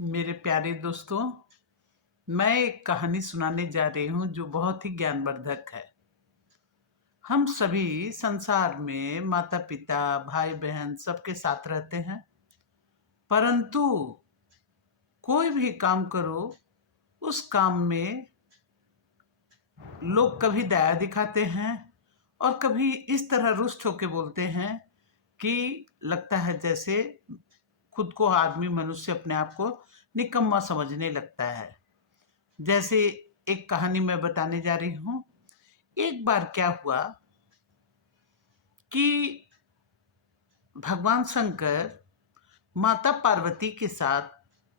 मेरे प्यारे दोस्तों, मैं एक कहानी सुनाने जा रही हूँ जो बहुत ही ज्ञानवर्धक है। हम सभी संसार में माता-पिता, भाई-बहन सबके साथ रहते हैं, परंतु कोई भी काम करो, उस काम में लोग कभी दया दिखाते हैं और कभी इस तरह रुष्ट होके बोलते हैं कि लगता है जैसे खुद को आदमी मनुष्य अपने आप को निकम्मा समझने लगता है। जैसे एक कहानी मैं बताने जा रही हूँ। एक बार क्या हुआ कि भगवान शंकर माता पार्वती के साथ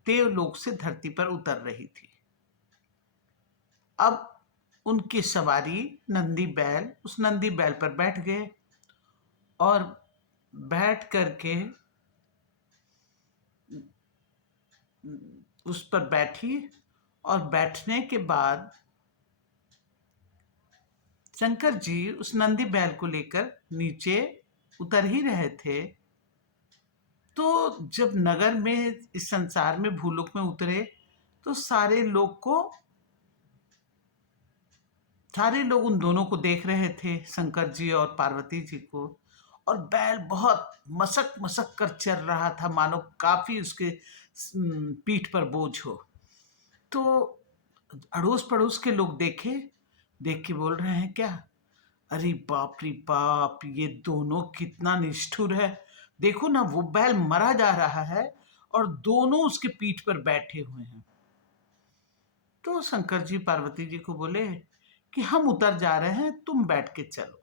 देवलोक से धरती पर उतर रही थी। अब उनकी सवारी नंदी बैल, उस नंदी बैल पर बैठ गए और बैठ करके उस पर बैठी और बैठने के बाद शंकर जी उस नंदी बैल को लेकर नीचे उतर ही रहे थे। तो जब नगर में, इस संसार में, भूलोक में उतरे तो सारे लोग उन दोनों को देख रहे थे, शंकर जी और पार्वती जी को। और बैल बहुत मसक मसक कर चल रहा था, मानो काफी उसके पीठ पर बोझ हो। तो अड़ोस पड़ोस के लोग देख के बोल रहे हैं, क्या, अरे बाप रे बाप, ये दोनों कितना निष्ठुर है। देखो ना, वो बैल मरा जा रहा है और दोनों उसके पीठ पर बैठे हुए हैं। तो शंकर जी पार्वती जी को बोले कि हम उतर जा रहे हैं, तुम बैठ के चलो।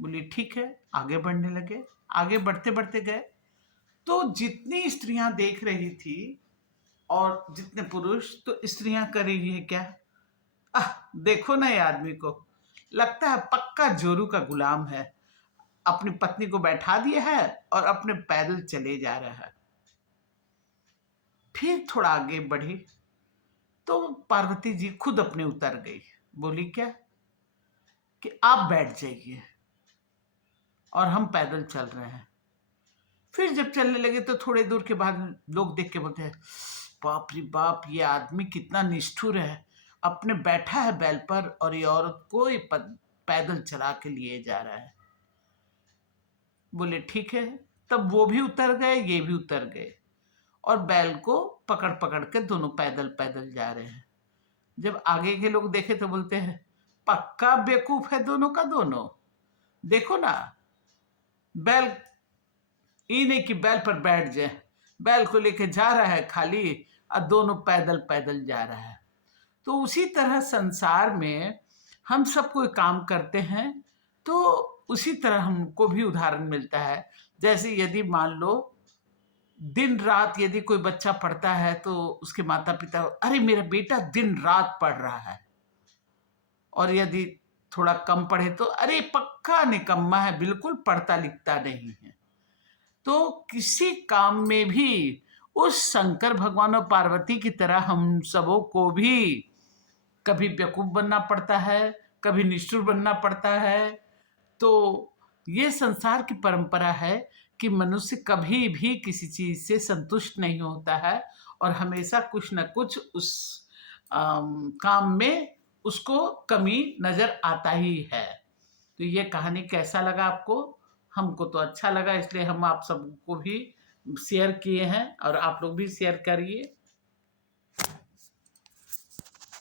बोली ठीक है। आगे बढ़ने लगे। आगे बढ़ते बढ़ते गए तो जितनी स्त्रियां देख रही थी और जितने पुरुष, तो स्त्रियां कर रही है क्या, आह, देखो ना ये आदमी को, लगता है पक्का जोरू का गुलाम है। अपनी पत्नी को बैठा दिया है और अपने पैदल चले जा रहा है। फिर थोड़ा आगे बढ़ी तो पार्वती जी खुद अपने उतर गई। बोली क्या, कि आप बैठ जाइए और हम पैदल चल रहे हैं। फिर जब चलने लगे तो थोड़े दूर के बाद लोग देख के बोलते हैं, बाप रे बाप, ये आदमी कितना निष्ठुर है, अपने बैठा है बैल पर और ये औरत को ये पैदल चला के लिए जा रहा है। बोले ठीक है। तब वो भी उतर गए, ये भी उतर गए और बैल को पकड़ पकड़ के दोनों पैदल पैदल जा रहे हैं। जब आगे के लोग देखे तो बोलते हैं, पक्का बेवकूफ है दोनों का दोनों। देखो ना, बैल, ये नहीं कि बैल पर बैठ जाए, बैल को लेके जा रहा है खाली और दोनों पैदल पैदल जा रहा है। तो उसी तरह संसार में हम सब कोई काम करते हैं तो उसी तरह हमको भी उदाहरण मिलता है। जैसे यदि मान लो दिन रात यदि कोई बच्चा पढ़ता है तो उसके माता पिता, अरे मेरा बेटा दिन रात पढ़ रहा है। और यदि थोड़ा कम पढ़े तो अरे पक्का निकम्मा है, बिल्कुल पढ़ता लिखता नहीं है। तो किसी काम में भी उस शंकर भगवान और पार्वती की तरह हम सबों को भी कभी बेवकूफ बनना पड़ता है, कभी निष्ठुर बनना पड़ता है। तो ये संसार की परंपरा है कि मनुष्य कभी भी किसी चीज से संतुष्ट नहीं होता है और हमेशा कुछ न कुछ उस काम में उसको कमी नजर आता ही है। तो ये कहानी कैसा लगा आपको? हमको तो अच्छा लगा, इसलिए हम आप सबको भी शेयर किए हैं और आप लोग भी शेयर करिए।